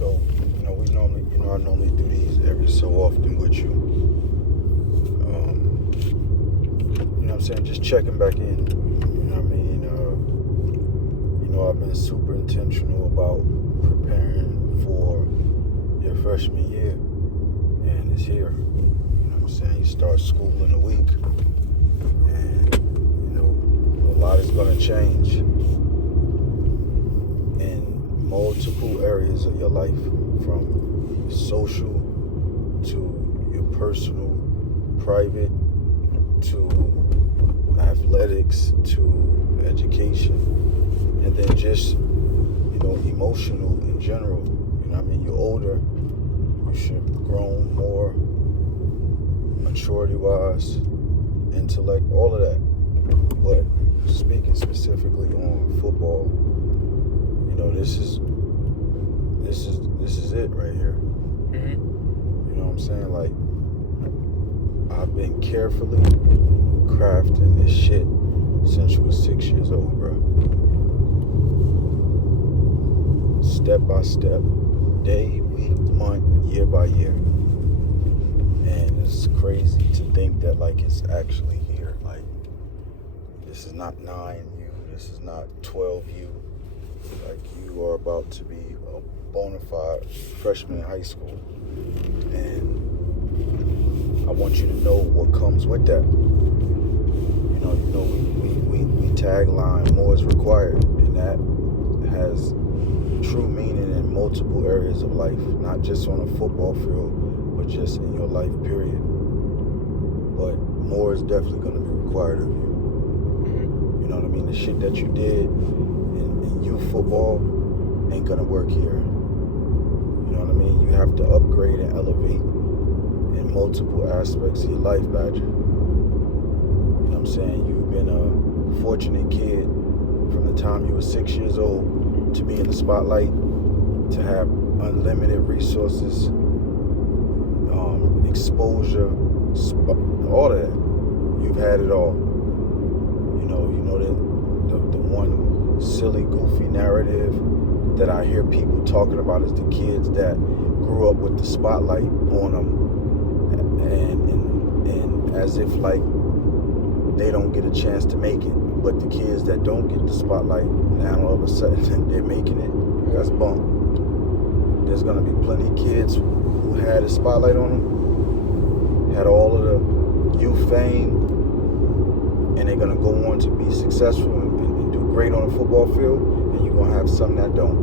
So, I normally do these every so often with you. You know what I'm saying? Just checking back in. You know what I mean? I've been super intentional about preparing for your freshman year, and it's here. You know what I'm saying? You start school in a week, and a lot is going to change in multiple areas of your life, from social to your personal, private, to athletics, to education, and then just emotional in general. You're older, you should have grown more maturity-wise, intellect, all of that. But speaking specifically on football, this is it right here. You know what I'm saying? Like, I've been carefully crafting this shit since you were 6 years old, bro. Step by step, day, week, month, year by year. And it's crazy to think that, like, it's actually here. Like, this is not 9U, this is not 12U. Like, you are about to be a bona fide freshman in high school. And I want you to know what comes with that. We tagline, more is required. And that has true meaning in multiple areas of life, not just on a football field, but just in your life, period. But more is definitely going to be required of you. You know what I mean? The shit that you did in youth football ain't going to work here. You know what I mean? You have to upgrade and elevate in multiple aspects of your life, Badger. You know what I'm saying? You've been a fortunate kid from the time you were 6 years old to be in the spotlight, to have unlimited resources, exposure, all of that. You've had it all. The one silly, goofy narrative that I hear people talking about is the kids that grew up with the spotlight on them, and as if like they don't get a chance to make it. But the kids that don't get the spotlight, now all of a sudden they're making it. That's bump. There's gonna be plenty of kids who had a spotlight on them, had all of the youth fame, and they're gonna go on to be successful and do great on the football field. And you're gonna have some that don't.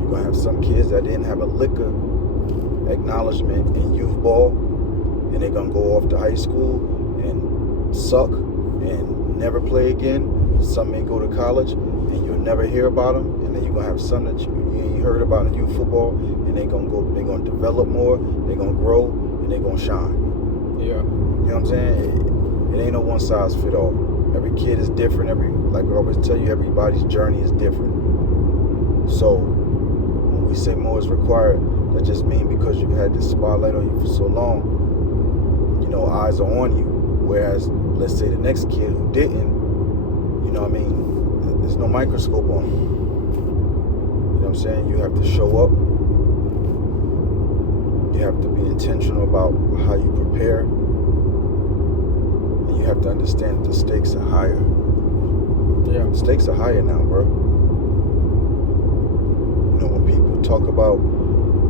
You're gonna have some kids that didn't have a lick of acknowledgement in youth ball, and they're gonna go off to high school and suck and never play again. Some may go to college and you'll never hear about them. And then you're gonna have some that you ain't heard about in youth football, and they're gonna develop more, they're gonna grow, and they're gonna shine. Yeah. You know what I'm saying? It ain't no one size fit all. Every kid is different. Like I always tell you, everybody's journey is different. So when we say more is required, that just means because you had this spotlight on you for so long, eyes are on you. Whereas, let's say the next kid who didn't, there's no microscope on him. You know what I'm saying? You have to show up. You have to be intentional about how you prepare. And you have to understand that the stakes are higher. Yeah. The stakes are higher now, bro. When people talk about,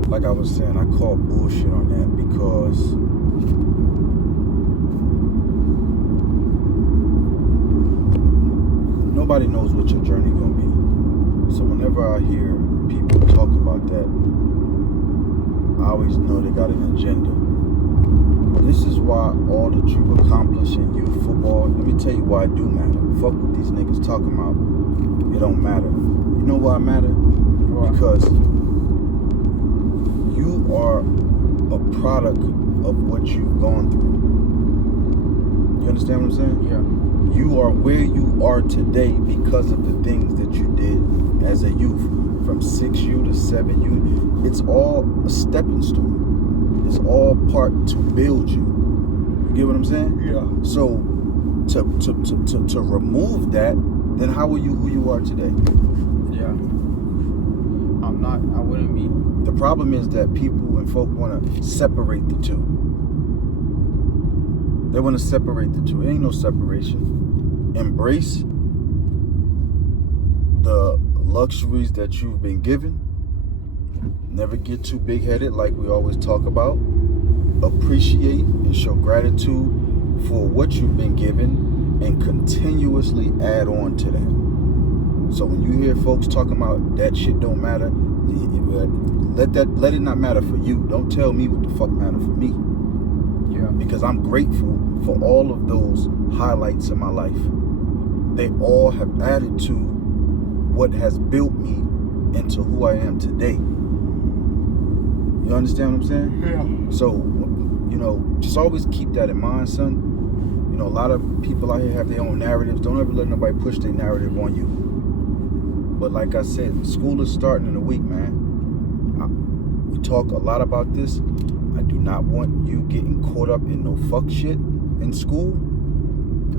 like I was saying, I call bullshit on that because nobody knows what your journey gonna be. So whenever I hear people talk about that, I always know they got an agenda. This is why all that you've accomplished in youth football, let me tell you why it do matter. Fuck what these niggas talking about. It don't matter. You know why it matter? Why? Because you are a product of what you've gone through. You understand what I'm saying? Yeah. You are where you are today because of the things that you did as a youth, from 6U to 7U. It's all a stepping stone. It's all part to build you. You get what I'm saying? Yeah. So to remove that, then how are you who you are today? Yeah. I'm not. I wouldn't be. The problem is that people and folk want to separate the two. They want to separate the two. There ain't no separation. Embrace the luxuries that you've been given. Never get too big-headed like we always talk about. Appreciate and show gratitude for what you've been given and continuously add on to that. So when you hear folks talking about that shit don't matter, let it not matter for you. Don't tell me what the fuck matter for me. Yeah. Because I'm grateful for all of those highlights in my life. They all have added to what has built me into who I am today. You understand what I'm saying? Yeah. So, just always keep that in mind, son. A lot of people out here have their own narratives. Don't ever let nobody push their narrative on you. But like I said, school is starting in a week, man. We talk a lot about this. I do not want you getting caught up in no fuck shit in school.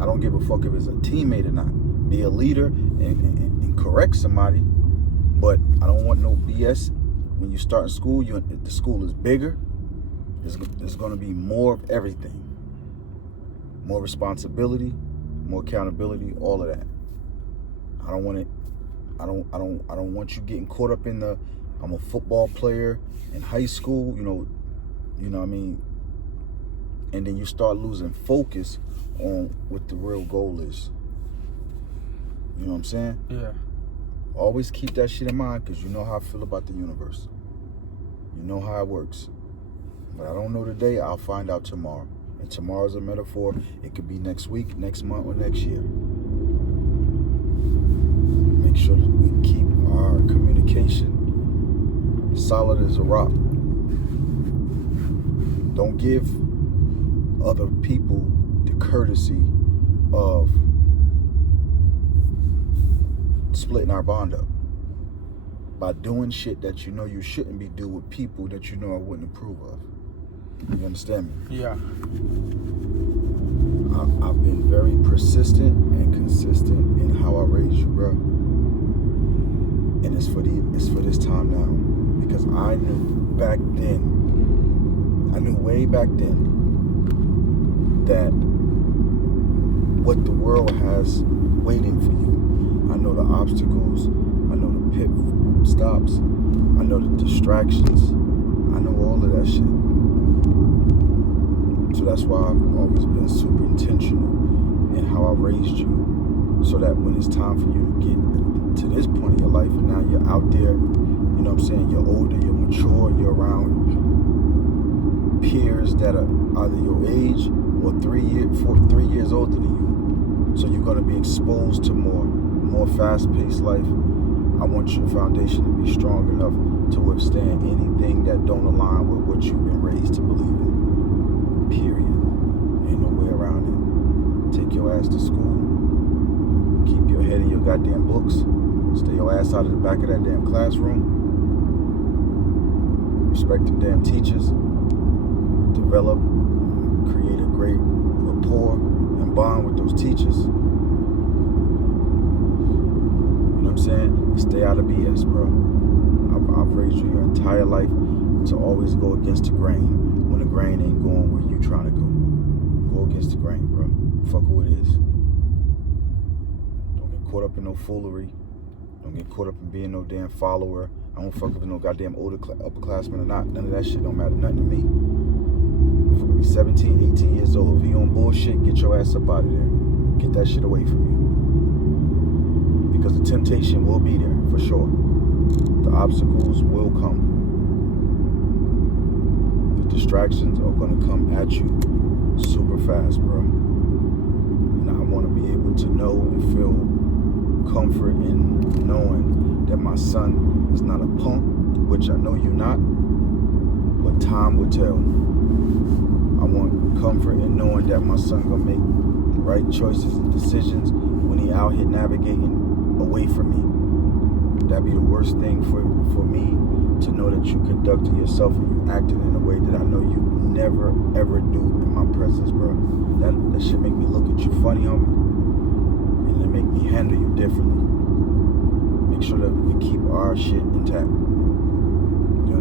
I don't give a fuck if it's a teammate or not. Be a leader and correct somebody. But I don't want no BS. When you start in school, the school is bigger. There's going to be more of everything. More responsibility, more accountability, all of that. I don't want it. I don't want you getting caught up in I'm a football player in high school, you know what I mean? And then you start losing focus on what the real goal is. You know what I'm saying? Yeah. Always keep that shit in mind, because you know how I feel about the universe. You know how it works. But I don't know today, I'll find out tomorrow. And tomorrow's a metaphor. It could be next week, next month, or next year. Make sure that we keep our communication solid as a rock. Don't give other people the courtesy of splitting our bond up by doing shit that you know you shouldn't be doing with people that you know I wouldn't approve of. You understand me? Yeah. I've been very persistent and consistent in how I raised you, bro. And it's for this time now, because I knew way back then that what the world has waiting for you. I know the obstacles, I know the pit stops, I know the distractions, I know all of that shit. So that's why I've always been super intentional in how I raised you, so that when it's time for you to get to this point in your life and now you're out there, you know what I'm saying, you're older, you're mature, you're around peers that are either your age or 3 years older than you. So you're going to be exposed to more fast-paced life. I want your foundation to be strong enough to withstand anything that don't align with what you've been raised to believe in. Period. Ain't no way around it. Take your ass to school. Keep your head in your goddamn books. Stay your ass out of the back of that damn classroom. Respect them damn teachers. Develop, create a great rapport and bond with those teachers. You know what I'm saying? Stay out of BS, bro. I've raised you your entire life to always go against the grain when the grain ain't going where you trying to go. Go against the grain, bro. Fuck who it is. Don't get caught up in no foolery. Don't get caught up in being no damn follower. I don't fuck with no goddamn upperclassmen or not. None of that shit don't matter nothing to me. Be 17, 18 years old. If you on bullshit, get your ass up out of there. Get that shit away from you. Because the temptation will be there, for sure. The obstacles will come. The distractions are going to come at you super fast, bro. And I want to be able to know and feel comfort in knowing that my son is not a punk, which I know you're not, but time will tell. I want comfort in knowing that my son gonna make the right choices and decisions when he out here navigating away from me. That'd be the worst thing for me, to know that you conducted yourself and you acted in a way that I know you never ever do in my presence, bro. That shit make me look at you funny, homie, and it make me handle you differently. Make sure that we keep our shit intact.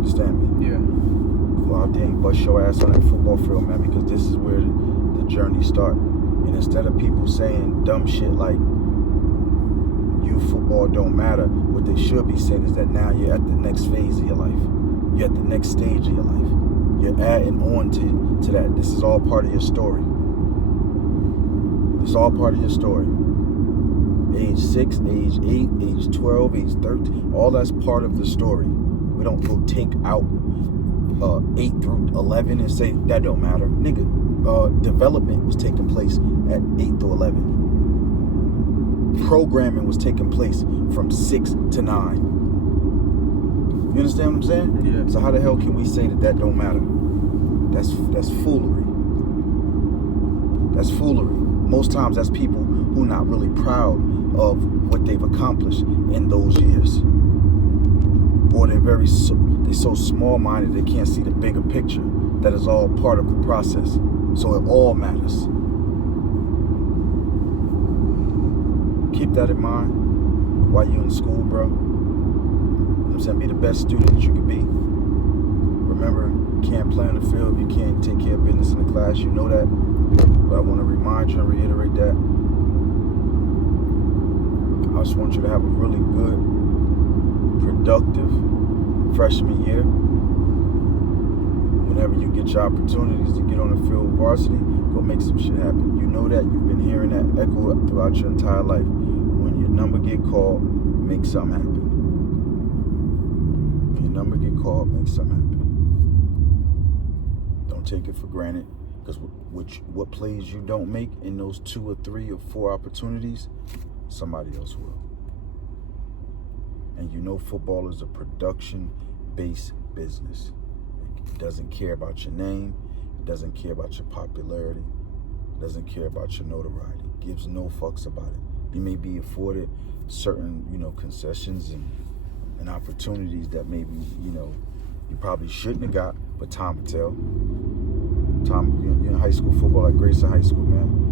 understand me? Yeah. Go out there and bust your ass on that football field, man, because this is where the journey starts. And instead of people saying dumb shit like, you football don't matter, what they should be saying is that now you're at the next phase of your life. You're at the next stage of your life. You're adding on to that. This is all part of your story. It's all part of your story. Age 6, age 8, age 12, age 13, all that's part of the story. We don't go take out 8 through 11 and say that don't matter. Nigga, development was taking place at 8 through 11. Programming was taking place from 6 to 9. You understand what I'm saying? Yeah. So how the hell can we say that don't matter? That's foolery. That's foolery. Most times that's people who not really proud of what they've accomplished in those years. Or they're so small-minded they can't see the bigger picture. That is all part of the process. So it all matters. Keep that in mind while you're in school, bro. You know what I'm saying? Be the best student you can be. Remember, you can't play on the field, you can't take care of business in the class, you know that. But I want to remind you and reiterate that. I just want you to have a really good, productive freshman year. Whenever you get your opportunities to get on the field with varsity, go make some shit happen. You know that. You've been hearing that echo throughout your entire life. When your number get called, make something happen. When your number get called, make something happen. Don't take it for granted, because what plays you don't make in those 2 or 3 or 4 opportunities, somebody else will. And you know football is a production-based business. It doesn't care about your name. It doesn't care about your popularity. It doesn't care about your notoriety. It gives no fucks about it. You may be afforded certain, concessions and opportunities that maybe, you probably shouldn't have got, but time will tell. You're in high school football at Grayson High School, man.